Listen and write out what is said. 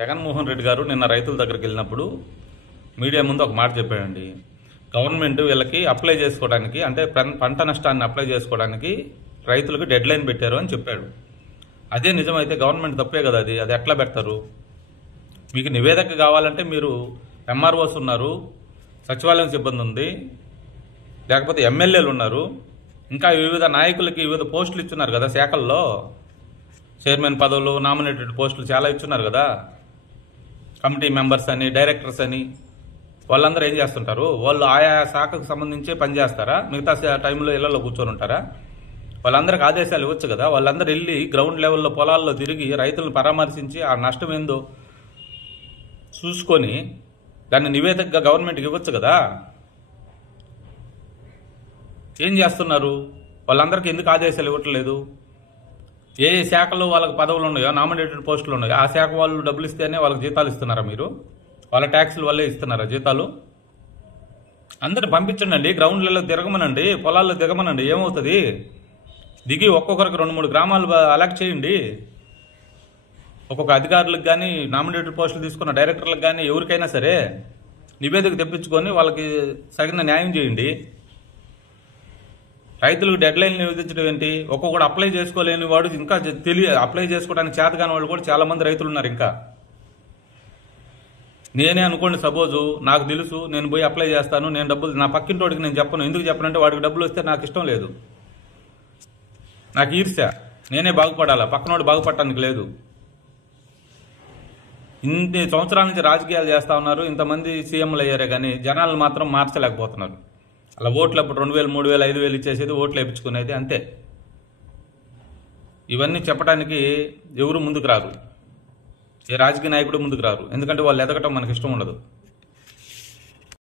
జగన్మోహన్ రెడ్డి గారు నిన్న రైతుల దగ్గరికి వెళ్ళినప్పుడు మీడియా ముందు ఒక మాట చెప్పాడండి. గవర్నమెంట్ వీళ్ళకి అప్లై చేసుకోవడానికి, అంటే పంట నష్టాన్ని అప్లై చేసుకోవడానికి రైతులకు డెడ్ లైన్ పెట్టారు అని చెప్పాడు. అదే నిజమైతే గవర్నమెంట్ తప్పే కదా. అది ఎట్లా పెడతారు? మీకు నివేదిక కావాలంటే మీరు ఎంఆర్ఓస్ ఉన్నారు, సచివాలయం సిబ్బంది ఉంది, లేకపోతే ఎమ్మెల్యేలు ఉన్నారు, ఇంకా వివిధ నాయకులకి వివిధ పోస్టులు ఇచ్చున్నారు కదా, శాఖల్లో చైర్మన్ పదవులు, నామినేటెడ్ పోస్టులు చాలా ఇచ్చున్నారు కదా, కమిటీ మెంబర్స్ అని, డైరెక్టర్స్ అని. వాళ్ళందరూ ఏం చేస్తుంటారు? వాళ్ళు ఆయా శాఖకు సంబంధించి పనిచేస్తారా? మిగతా టైంలో ఇళ్లలో కూర్చొని ఉంటారా? వాళ్ళందరికి ఆదేశాలు ఇవ్వచ్చు కదా. వాళ్ళందరూ వెళ్ళి గ్రౌండ్ లెవెల్లో పొలాల్లో తిరిగి రైతులను పరామర్శించి ఆ నష్టం ఏందో చూసుకొని దాన్ని నివేదికగా గవర్నమెంట్కి ఇవ్వచ్చు కదా. ఏం చేస్తున్నారు? వాళ్ళందరికీ ఎందుకు ఆదేశాలు ఇవ్వట్లేదు? ఏ శాఖలో వాళ్ళకి పదవులు ఉన్నాయో, నామినేటెడ్ పోస్టులు ఉన్నాయో ఆ శాఖ వాళ్ళు డబ్బులు ఇస్తేనే వాళ్ళకి జీతాలు ఇస్తున్నారా? మీరు వాళ్ళ ట్యాక్సుల వల్లే ఇస్తున్నారా జీతాలు? అందరు పంపించండి, గ్రౌండ్లలో తిరగమనండి, పొలాల్లో దిగమనండి. ఏమవుతుంది? దిగి ఒక్కొక్కరికి 2-3 గ్రామాలు అలాట్ చేయండి. ఒక్కొక్క అధికారులకు కానీ, నామినేటెడ్ పోస్టులు తీసుకున్న డైరెక్టర్లకు కానీ, ఎవరికైనా సరే నివేదిక తెప్పించుకొని వాళ్ళకి తగిన న్యాయం చేయండి. రైతులకు డెడ్ లైన్లు విధించడం ఏంటి? ఒక్కొక్కడు అప్లై చేసుకోలేని వాడు, ఇంకా అప్లై చేసుకోవడానికి చేతగాని వాళ్ళు కూడా చాలా మంది రైతులు ఉన్నారు. ఇంకా నేనే అనుకోండి, సపోజు నాకు తెలుసు, నేను పోయి అప్లై చేస్తాను, నేను డబ్బులు నా పక్కింటోడికి నేను చెప్పను. ఎందుకు చెప్పనంటే వాడికి డబ్బులు వస్తే నాకు ఇష్టం లేదు, నాకు ఈర్ష్య. నేనే బాగుపడాలా, పక్కనోడు బాగుపడటానికి లేదు. ఇన్ని సంవత్సరాల నుంచి రాజకీయాలు చేస్తా ఉన్నారు, ఇంతమంది సీఎంలు అయ్యారే కానీ జనాలు మాత్రం మార్చలేకపోతున్నారు. అలా ఓట్లు అప్పుడు 2000, 3000, 5000 ఇచ్చేసేది, ఓట్లు వేయించుకునేది అంతే. ఇవన్నీ చెప్పడానికి ఎవరు ముందుకు రారు, ఏ రాజకీయ నాయకుడు ముందుకు రారు. ఎందుకంటే వాళ్ళు ఎదగటం మనకి ఇష్టం ఉండదు.